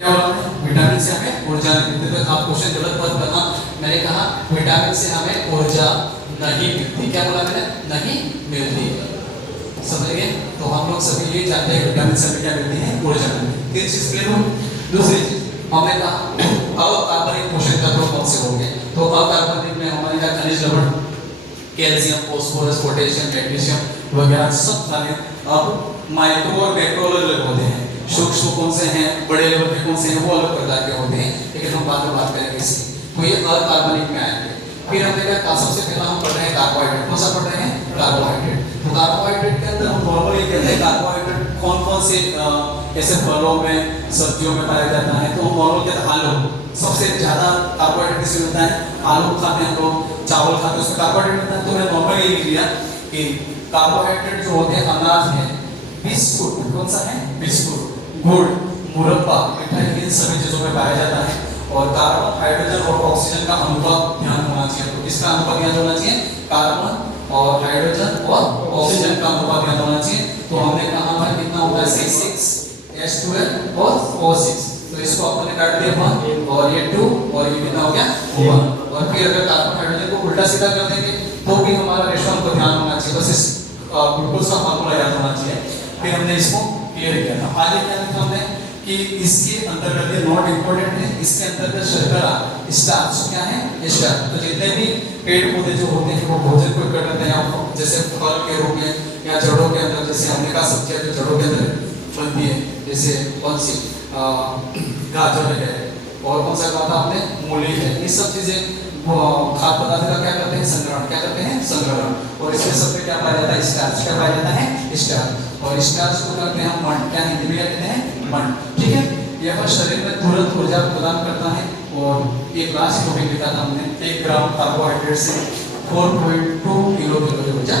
क्या बोला मैंने? विटामिन से हमें ऊर्जा मिलती है। तो आप क्वेश्चन गलत मत करना। मैंने कहा विटामिन से हमें ऊर्जा नहीं मिलती। क्या बोला मैंने? नहीं मिलती। समझ गए? तो हम लोग सभी ये जानते हैं विटामिन से हमें क्या मिलती है? ऊर्जा मिलती है। तीन चीज क्लियर हो? दूसरी चीज हमने कहा अकार्बनिक पोषक तत्व कौन से होंगे? तो अकार्बनिक में हमारे क्या खनिज लवण, कैल्शियम, फास्फोरस, पोटेशियम, मैग्नीशियम वगैरह सब सारे। अब माइक्रो और मैक्रो अलग होते हैं। सूक्ष्म कौन से हैं, बड़े लेवल के कौन से हैं, वो अलग प्रकार के होते हैं, लेकिन हम बाद में बात करेंगे इसकी। तो ये अकार्बनिक में आएंगे। फिर हमने क्या सबसे पहला हम पढ़ रहे हैं कार्बोहाइड्रेट। कौन सा पढ़ रहे हैं? कार्बोहाइड्रेट। तो कार्बोहाइड्रेट के अंदर हम नॉर्मली कहते हैं कार्बोहाइड्रेट कौन कौन से ऐसे फलों में, सब्जियों में पाया जाता है? तो हम नॉर्मल कहते हैं आलू। सबसे ज्यादा कार्बोहाइड्रेट किसमें मिलता है? आलू खाते हैं हम लोग, चावल खाते हैं, उसमें कार्बोहाइड्रेट मिलता है। तो मैंने नॉर्मली लिख लिया कि कार्बोहाइड्रेट जो होते हैं अनाज है, बिस्कुट, कौन सा है? बिस्कुट, गुड़, मुरब्बा, मिठाई, इन सभी चीजों में पाया जाता है। और कार्बन, हाइड्रोजन और ऑक्सीजन का अनुपात ध्यान होना चाहिए। तो किसका अनुपात ध्यान होना चाहिए? कार्बन और हाइड्रोजन और ऑक्सीजन का अनुपात ध्यान होना चाहिए। तो हमने कहा था कितना होता है? C6H12 और O6। तो इसको आपने काट दिया 1 और ये 2 और ये कितना हो गया? 1। और फिर अगर कार्बन हाइड्रोजन को उल्टा सीधा कर देंगे तो भी हमारा रेशो हमको ध्यान होना चाहिए। बस इस ग्लूकोज का फार्मूला याद होना चाहिए। फिर हमने इसको क्लियर किया था। आगे क्या लिखा हमने कि इसके अंतर्गत ये नॉट इंपॉर्टेंट है, इसके अंतर्गत शर्करा, स्टार्च क्या है? स्टार्च। तो जितने भी पेड़ पौधे जो होते हैं वो भोजन को इकट्ठा करते हैं, जैसे फल के रूप में या जड़ों के अंदर, जैसे हमने कहा सब्जियां जो जड़ों के अंदर बनती है, जैसे कौन सी गाजर है, और कौन सा कहा था आपने? मूली है। ये सब चीजें खाद्य पदार्थ का क्या करते हैं? संग्रहण। क्या करते हैं? संग्रहण। और इसमें सब में क्या पाया जाता है? स्टार्च। क्या पाया जाता है? स्टार्च। और स्टार्च को करते हैं हम मंड। क्या हिंदी में क्या कहते हैं? मंड। ठीक है। यह शरीर में तुरंत ऊर्जा प्रदान करता है। और एक लास्ट टॉपिक लिखा था हमने, 1 ग्राम कार्बोहाइड्रेट से 4.2 किलो की ऊर्जा